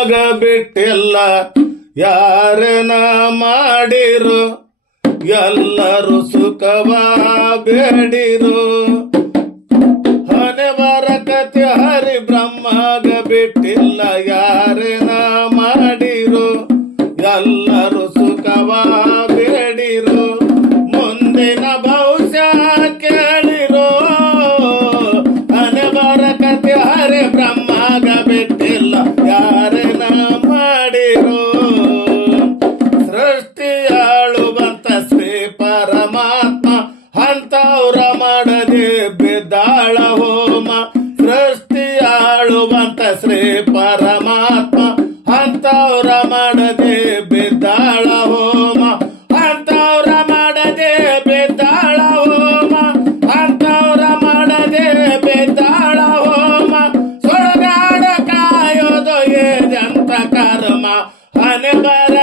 ಆಗ ಬಿಟ್ಟಿಲ್ಲ ಯಾರನ ಮಾಡಿರು? ಎಲ್ಲರೂ ಸುಖವ ಬೇಡಿರು ಹನೆ ಕತೆ ಹರಿ ಬ್ರಹ್ಮಗ ಬಿಟ್ಟಿಲ್ಲ ಯಾರನ ಮಾಡಿರು? ಎಲ್ಲರೂ ಸುಖವ ಬೇಡಿರು ಮುಂದಿನ ಭವಿಷ್ಯ ಕೇಳಿರೋ. ಹನೆ ಕತೆ ಹರಿ ಬ್ರಹ್ಮಗ ಬಿಟ್ಟಿಲ್ಲ ಬಿದ್ದಾಳ ಹೋಮ ಸೃಷ್ಟಿಯಾಳುವಂತ ಶ್ರೀ ಪರಮಾತ್ಮ. ಅಂತವ್ರ ಮಾಡದೆ ಬಿದ್ದಾಳ ಹೋಮ ಅಂತವ್ರ ಮಾಡದೆ ಬಿದ್ದಾಳ ಹೋಮ. ಅಂತವ್ರ ಮಾಡದೆ ಬಿದ್ದಾಳ ಹೋಮ. ಸುಳಗಾಡ ಕಾಯೋದು ಏದಂತ ಕರ್ಮ ಹರ